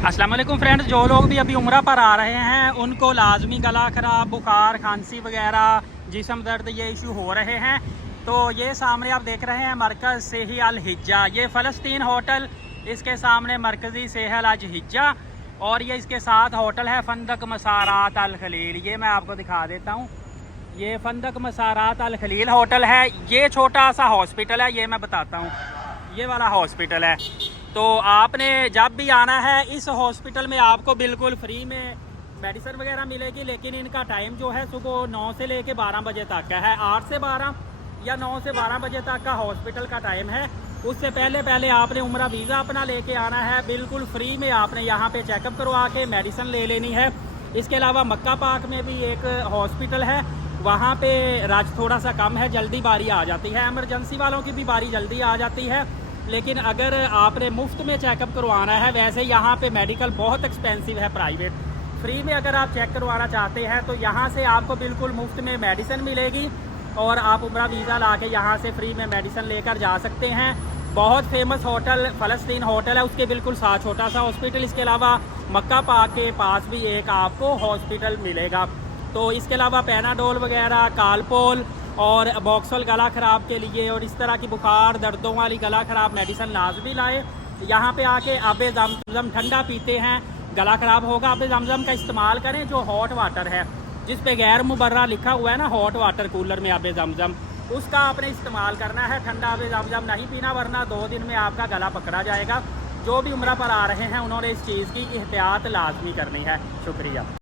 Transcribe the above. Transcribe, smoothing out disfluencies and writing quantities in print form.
अस्सलाम वालेकुम फ्रेंड्स, जो लोग भी अभी उम्रा पर आ रहे हैं उनको लाजमी गला खराब, बुखार, खांसी वगैरह, जिस्म दर्द ये इशू हो रहे हैं। तो ये सामने आप देख रहे हैं मरकज़ सेही अल हिज्जा, ये फ़लस्तीन होटल, इसके सामने मरकज़ी सेहल अज हिज्जा और ये इसके साथ होटल है फंदक मसारात अल खलील। ये मैं आपको दिखा देता हूँ, ये फंदक मसारात अल खलील होटल है। ये छोटा सा हॉस्पिटल है, ये मैं बताता हूँ, ये वाला हॉस्पिटल है। तो आपने जब भी आना है इस हॉस्पिटल में आपको बिल्कुल फ्री में मेडिसिन वगैरह मिलेगी, लेकिन इनका टाइम जो है सुबह 9 से लेके 12 बजे तक का है। 8 से 12 या 9 से 12 बजे तक का हॉस्पिटल का टाइम है। उससे पहले आपने उम्रा वीज़ा अपना लेके आना है, बिल्कुल फ्री में आपने यहाँ पे चेकअप करवा के मेडिसिन ले लेनी है। इसके अलावा मक्का पाक में भी एक हॉस्पिटल है, वहाँ पे रश थोड़ा सा कम है, जल्दी बारी आ जाती है। एमरजेंसी वालों की भी बारी जल्दी आ जाती है, लेकिन अगर आपने मुफ्त में चेकअप करवाना है, वैसे यहाँ पे मेडिकल बहुत एक्सपेंसिव है प्राइवेट। फ्री में अगर आप चेक करवाना चाहते हैं तो यहाँ से आपको बिल्कुल मुफ्त में मेडिसिन मिलेगी और आप उम्रा वीज़ा ला के यहाँ से फ्री में मेडिसिन लेकर जा सकते हैं। बहुत फेमस होटल फ़लस्तीन होटल है, उसके बिल्कुल साथ छोटा सा हॉस्पिटल। इसके अलावा मक्का पाक के पास भी एक आपको हॉस्पिटल मिलेगा। तो इसके अलावा पैनाडोल वगैरह, कालपोल और बॉक्सल गला ख़राब के लिए और इस तरह की बुखार दर्दों वाली गला ख़राब मेडिसिन लाजमी लाए। यहाँ पे आके आबे ज़मज़म ठंडा पीते हैं, गला ख़राब होगा, आबे ज़मज़म का इस्तेमाल करें जो हॉट वाटर है, जिस पे गैर मुबर्रा लिखा हुआ है ना, हॉट वाटर कूलर में आबे ज़मज़म, उसका आपने इस्तेमाल करना है। ठंडा आबे ज़मज़म नहीं पीना, वरना 2 दिन में आपका गला पकड़ा जाएगा। जो भी उम्रा पर आ रहे हैं उन्होंने इस चीज़ की एहतियात लाजमी करनी है। शुक्रिया।